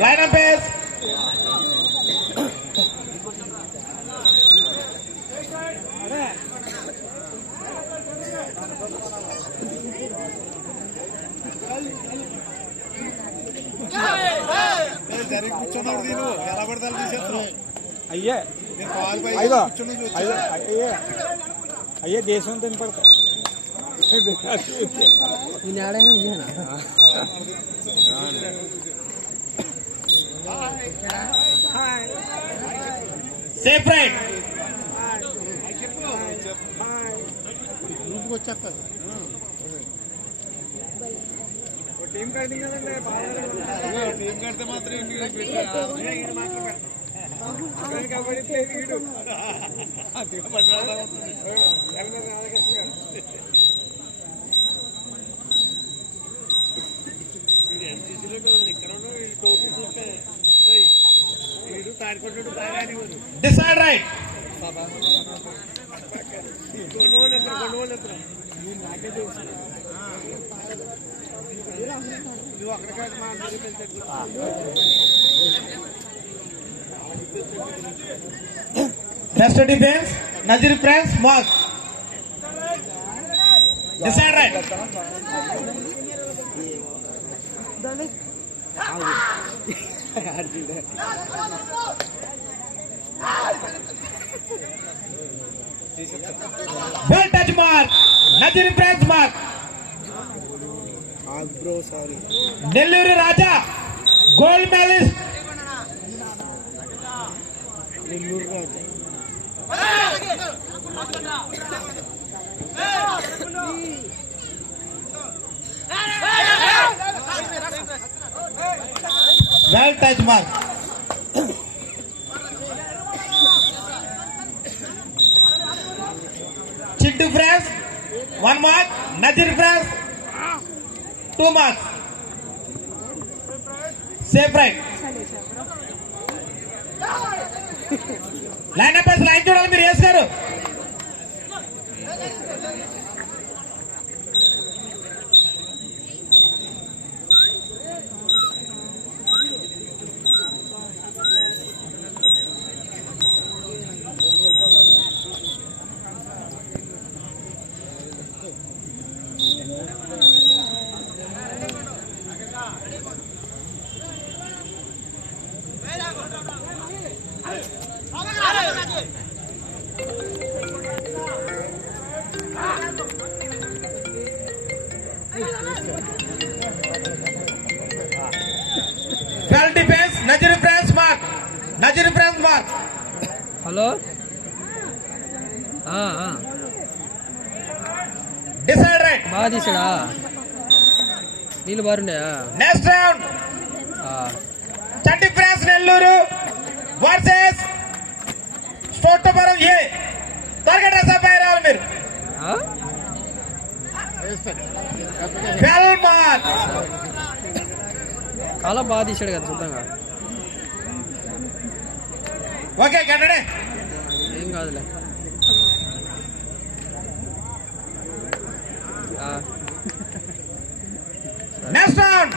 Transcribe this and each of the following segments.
Lineup is అయ్యే అయ్యే దేశం తినపడతా safe right. టీం కడితే కదండి టీం కడితే మాత్రం kabaddi player Decide right. Best defense, Nazir Prince, Moss. Decide right. Well touch mark, Nazir Prince mark. bro sorry Nelluru Raja, gold medalist. Nelluru Raja Well touch mark. Chintu France, 1 mark. Nazir France, 2 marks. Safe right. Lineup as line చూడాలి మీరు వేస్తారు. Well defense, Nazir France mark. Nazir France mark. Hello Decide right. బాగా తీసాడా నీళ్ళు బారుండే Next round. Chanti France Nelluru versus Stottopuram A. Target రసపై రావాలి మీరు. Well mark. చాలా బాగా తీసాడు కదా చూద్దాంగా ఓకే కట్టడే ఏం కాదులే next round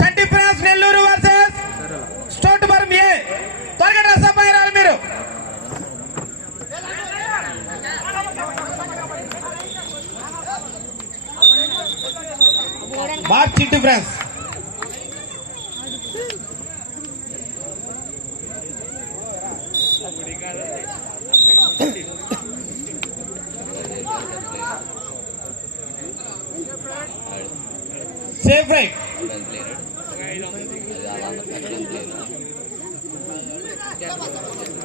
Chanti friends Nellore versus స్టోట్పురం ఏ త్వరగా డ్రెస్అప్ అయ్యారు మీరు mark Chinti friends safe right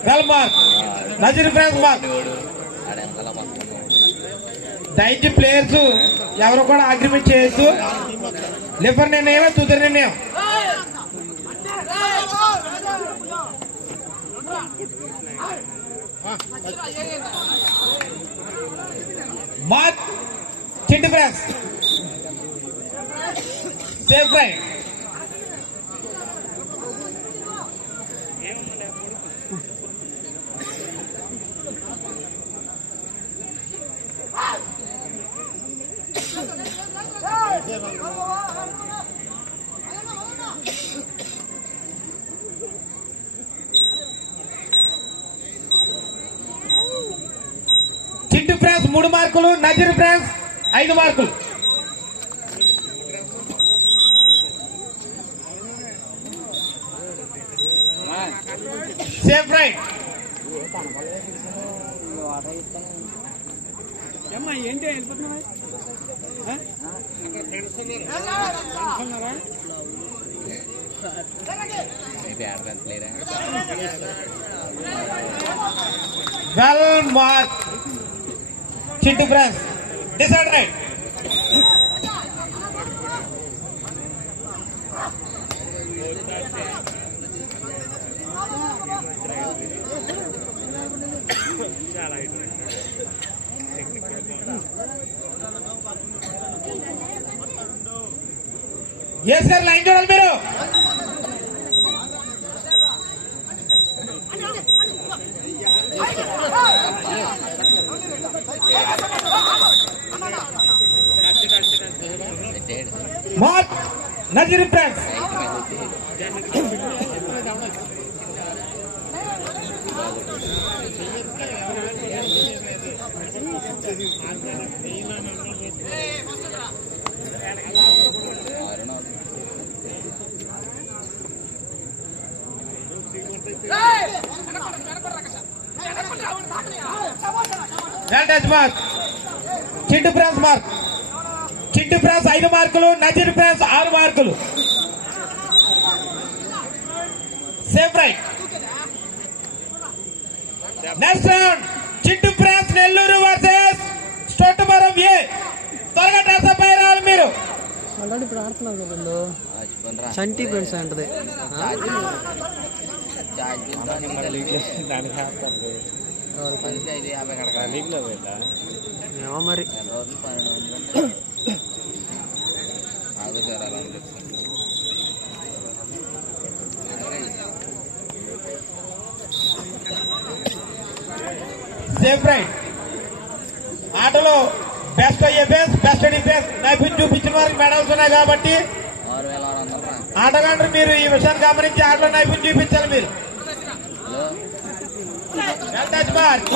well mark Nazeer friends mark దయచేసి ప్లేయర్స్ ఎవరు కూడా అగ్రిమెంట్ చేయొద్దు లిఫర్ నిర్ణయమే తుది నిర్ణయం mark Chinti friends safe right friends 3 మార్కులు, నజీర్ ఫ్రాన్స్ 5 మార్కులు. Safe right. అమ్మా ఏంటి వెళ్ళిపోతున్నావా? Well mark Chintu friends. Decide right. Yes sir, line చూడాలి మీరు. Mark Nazeer friends. Mark Chintu friends mark. Chintu friends 5 మార్కులు, నజీర్ ఫ్రాన్స్ 6 మార్కులు. Safe right. Next round Chintu friends Nellore versus స్టోటువరం ఏ. త్వరగా డ్రెస్ అప్ అయ్యారు మీరు. ఆల్రెడీ ఇప్పుడు ఆడుతున్నారు కదా వీళ్ళు. చంటి ఫ్రెండ్స్ అంటది. ఏమో మరి. Safe right. ఆటలో బెస్ట్ అయ్యే బేస్, బెస్ట్ డిఫెన్స్ నైపుణ్యం చూపించిన వారికి మెడల్స్ ఉన్నాయి కాబట్టి ఆటగాండ్రు మీరు ఈ విషయాన్ని గమనించి ఆటలో నైపుణ్యం చూపించాలి మీరు. Mark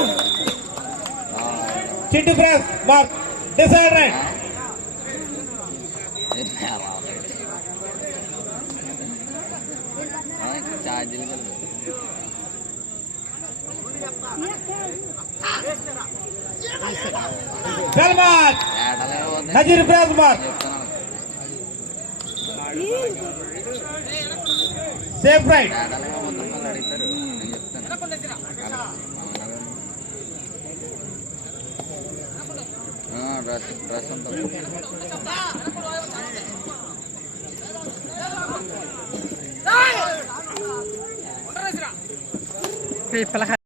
Chintu friends mark. Decide right. Well mark Nazeer friends mark. Safe right. పిల్లక